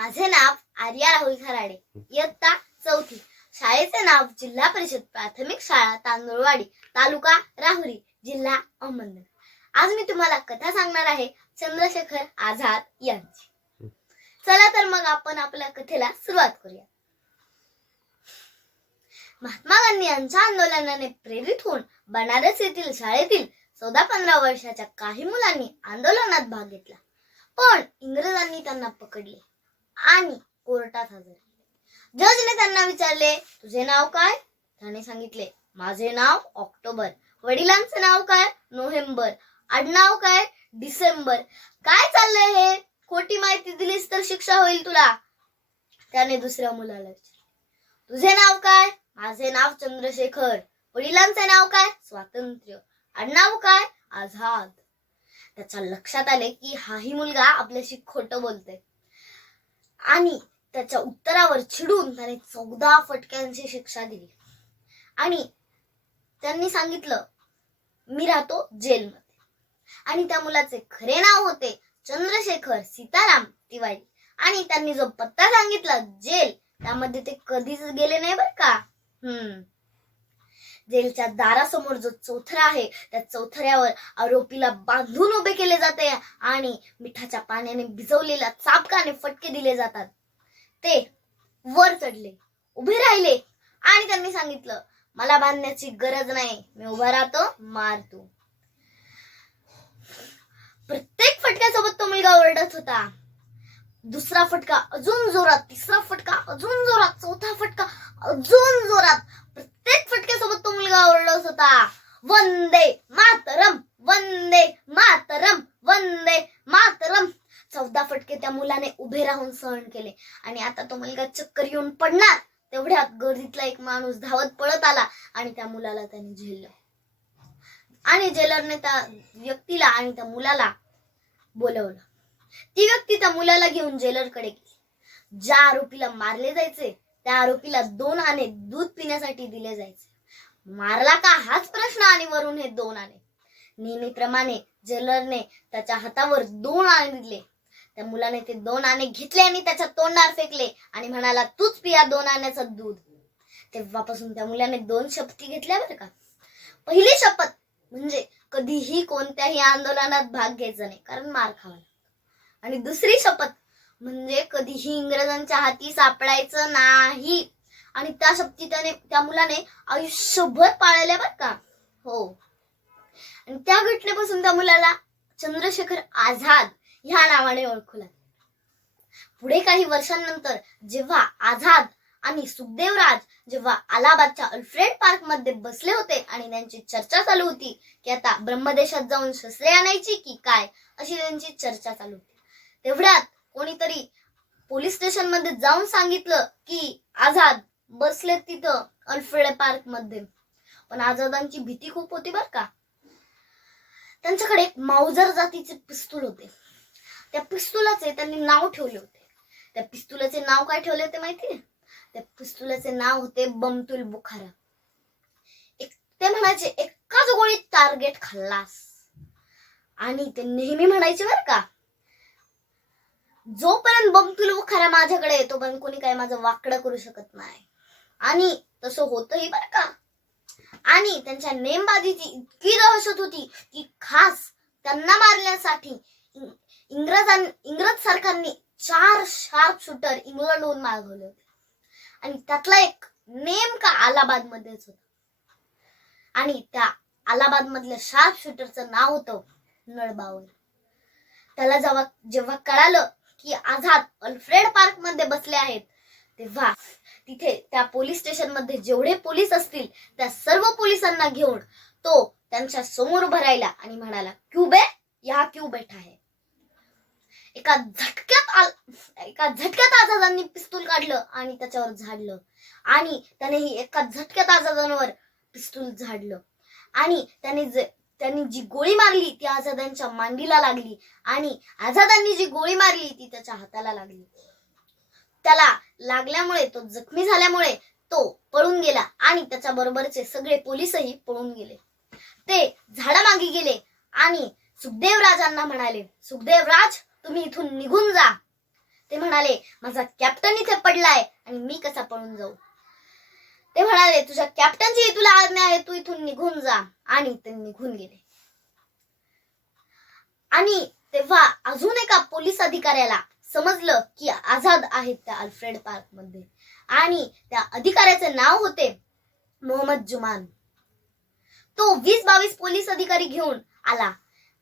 माझे नाव आर्या राहुल खराडे, इयत्ता 4थी. शाळेचे नाव जिल्हा परिषद प्राथमिक शाळा तांदुळवाडी, तालुका राहुरी, जिल्हा अहमदनगर. आज मी तुम्हाला कथा सांगणार आहे चंद्रशेखर आझाद यांची. चला तर मग आपण आपल्या कथेला सुरुवात करूया. महात्मा गांधी यांच्या आंदोलनाने प्रेरित होऊन बनारस येथील शाळेतील 14-15 वर्षाच्या काही मुलांनी आंदोलनात भाग घेतला, पण इंग्रजांनी त्यांना पकडले आणि कोर्टात हजर केले. जजने त्यांना विचारले, तुझे नाव काय? त्याने सांगितले, माझे नाव ऑक्टोबर. वडिलांचे नाव काय? नोव्हेंबर. आडनाव काय? डिसेंबर. काय चाललंय हे? खोटी माहिती दिलीस तर शिक्षा होईल तुला. त्याने दुसऱ्या मुलाला विचारले, तुझे नाव काय? माझे नाव चंद्रशेखर. वडिलांचे नाव काय? स्वातंत्र्य. आडनाव काय? आझाद. त्याच्या लक्षात आले की हाही मुलगा आपल्याशी खोटं बोलतोय आणि त्याच्या उत्तरावर चिडून त्याने 14 फटक्यांची शिक्षा दिली आणि त्यांनी सांगितलं, मी राहतो जेलमध्ये. आणि त्या मुलाचे खरे नाव होते चंद्रशेखर सीताराम तिवारी आणि त्यांनी जो पत्ता सांगितला जेल, त्यामध्ये ते कधीच गेले नाही बर का. जेलच्या दारासमोर जो चौथरा आहे त्या चौथऱ्यावर आरोपीला बांधून उभे केले जाते आणि मिठाच्या पाण्याने भिजवलेल्या चाबकाने फटके दिले जातात. ते वर चढले, उभे राहिले आणि त्यांनी सांगितलं, मला बांधण्याची गरज नाही, मी उभा राहतो, मारतो. प्रत्येक फटक्यासोबत तो मुलगा ओरडत होता. दुसरा फटका अजून जोरात, तिसरा फटका अजून जोरात, चौथा फटका अजून जोरात. प्रत्येक फटक्यासोबत तो मुलगा ओरडत होता, वंदे मातरम, वंदे मातरम, वंदे मातरम. 14 फटके त्या मुलाने उभे राहून सहन केले आणि आता तो मुलगा चक्कर येऊन पडणार तेवढ्यात गर्दीतला एक माणूस धावत पळत आला आणि त्या मुलाला त्याने झेललं. आणि जेलरने त्या व्यक्तीला आणि त्या मुलाला बोलवलं. ती व्यक्ती त्या मुलाला घेऊन जेलरकडे गेली. ज्या आरोपीला मारले जायचे त्या आरोपीला 2 आणे दूध पिण्यासाठी दिले जायचे. मारला का हाच प्रश्न आणि वरून हे 2 आणे. नेहमीप्रमाणे जेलरने त्याच्या हातावर 2 आणे दिले. त्या मुलाने ते 2 आणे घेतले आणि त्याच्या तोंडावर फेकले आणि म्हणाला, तूच पिया 2 आण्याचं दूध. तेव्हापासून त्या मुलाने 2 शपथी घेतल्या बरं का. पहिली शपथ म्हणजे कधीही कोणत्याही आंदोलनात भाग घ्यायचा नाही, कारण मार खावा लागतो. आणि दुसरी शपथ म्हणजे कधीही इंग्रजांच्या हाती सापडायचं नाही. आणि त्या शपथी त्या मुलाने आयुष्यभर पाळल्या बरं का. हो. आणि त्या घटनेपासून त्या मुलाला चंद्रशेखर आझाद ह्या नावाने ओळखू लागले. पुढे काही वर्षांनंतर जेव्हा आझाद आणि सुखदेवराज जेव्हा अलाहाबादच्या अल्फ्रेड पार्क मध्ये बसले होते आणि त्यांची चर्चा चालू होती की आता ब्रह्मदेशात जाऊन शस्त्रे आणायची की काय, अशी त्यांची चर्चा चालू होती, तेवढ्यात कोणीतरी पोलीस स्टेशन मध्ये जाऊन सांगितलं की आझाद बसले तिथं अल्फ्रेड पार्क मध्ये. पण आझादांची भीती खूप होती बर का. त्यांच्याकडे एक माउजर जातीचे पिस्तूल होते. त्या पिस्तुलाचे त्यांनी नाव ठेवले होते. त्या पिस्तुलाचे नाव काय ठेवले होते माहितीये? त्या पिस्तुलाचे नाव होते बमतुल बुखारा. ते म्हणायचे, एकाच गोळीत टार्गेट खाल्लास. आणि ते नेहमी म्हणायचे बर का, जोपर्यंत बमतुल बुखारा माझ्याकडे येतो पण कोणी काय माझं वाकडं करू शकत नाही. आणि तसं होतही बर का. आणि त्यांच्या नेमबाजीची इतकी दहशत होती की खास त्यांना मारण्यासाठी इंग्रज सरकारने 4 शार्प शूटर इंग्लंडहून मागवले होते. आणि त्यातला एक नेमका अलाहाबाद मध्येच होता. आणि त्या अलाहाबाद मधल्या शार्प शूटरचं नाव होतं नळबावर. त्याला जेव्हा कळालं की आझाद अल्फ्रेड पार्क मध्ये बसले आहेत, तेव्हा तिथे त्या पोलीस स्टेशन मध्ये जेवढे पोलीस असतील त्या सर्व पोलिसांना घेऊन तो त्यांच्या समोर उभा राहिला आणि म्हणाला, क्यूबे यहाँ क्यू बैठा है. एका झटक्यात आझादांनी पिस्तूल काढलं आणि त्याच्यावर झाडलं. आणि त्यानेही एका झटक्यात आझादांवर पिस्तूल झाडलं. आणि त्यांनी जी गोळी मारली ती आझादांच्या मांडीला लागली आणि आझादांनी जी गोळी मारली ती त्याच्या हाताला लागली. त्याला लागल्यामुळे, तो जखमी झाल्यामुळे तो पळून गेला आणि त्याच्या बरोबरचे सगळे पोलीसही पळून गेले. ते झाडामागे गेले आणि सुखदेवराजांना म्हणाले, सुखदेवराज तुम्ही इथून निघून जा. ते म्हणाले, माझा कॅप्टन इथे पडलाय आणि मी कसा पळून जाऊ. ते म्हणाले, तुझ्या कॅप्टनची तुला आज्ञा आहे, तू इथून निघून जा. आणि ते निघून गेले. आणि तेव्हा अजून एका पोलीस अधिकाऱ्याला समजलं की आझाद आहेत त्या अल्फ्रेड पार्क मध्ये, आणि त्या अधिकाऱ्याचे नाव होते मोहम्मद जुमान. तो 20-22 पोलीस अधिकारी घेऊन आला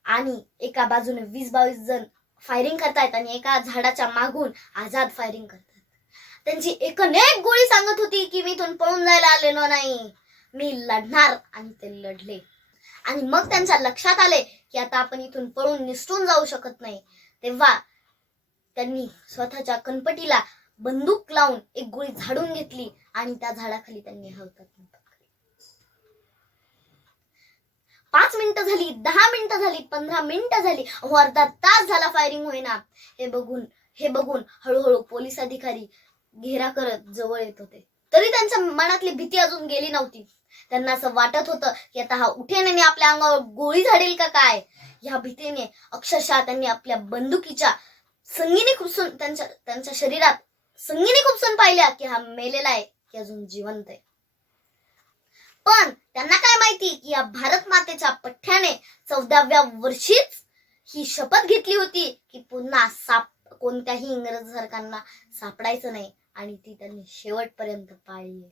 आणि एका बाजूने 20-22 जण फायरिंग करतायत आणि एका झाडाच्या मागून आझाद फायरिंग करतात. त्यांची एकनेक गोळी सांगत होती की मी इथून पळून जायला आलेलो नाही, मी लढणार. आणि ते लढले. आणि मग त्यांच्या लक्षात आले की आता आपण इथून पळून निसटून जाऊ शकत नाही. तेव्हा त्यांनी स्वतःच्या कणपटीला बंदूक लावून एक गोळी झाडून घेतली आणि त्या झाडाखाली त्यांनी हौतात्म्य पत्करले. 5 मिनिटं झाली, 10 मिनिटं झाली, 15 मिनिटं झाली, अर्धा तास झाला फायरिंग होईना. हे बघून हळूहळू पोलीस अधिकारी घेरा करत जवळ येत होते. तरी त्यांच्या मनातली भीती अजून गेली नव्हती. त्यांना असं वाटत होतं की आता हा उठेने आपल्या अंगावर गोळी झाडेल का काय. या भीतीने अक्षरशः त्यांनी आपल्या बंदुकीच्या संगीने खुपसून त्यांच्या शरीरात संगीने खुपसून पाहिल्या की हा मेलेला आहे की अजून जिवंत आहे. पण त्यांना काय माहिती की या भारत मातेच्या पठ्याने 14व्या वर्षीच ही शपथ घेतली होती की पुन्हा कोणत्याही इंग्रज सरकारना सापडायचं नाही, आणि ती त्यांनी शेवटपर्यंत पाळली.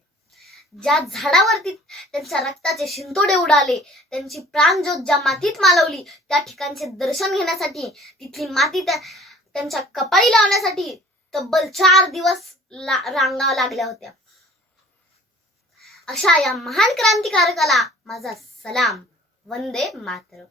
ज्या झाडावरती त्यांच्या रक्ताचे शिंतोडे उडाले, त्यांची प्राणज्योत ज्या मातीत मालवली, त्या ठिकाणचे दर्शन घेण्यासाठी, तिथली माती त्यांच्या कपाळी लावण्यासाठी तब्बल 4 दिवस रांगा लागल्या होत्या. अशा या महान क्रांतिकारकाला माझा सलाम. वंदे मातरम.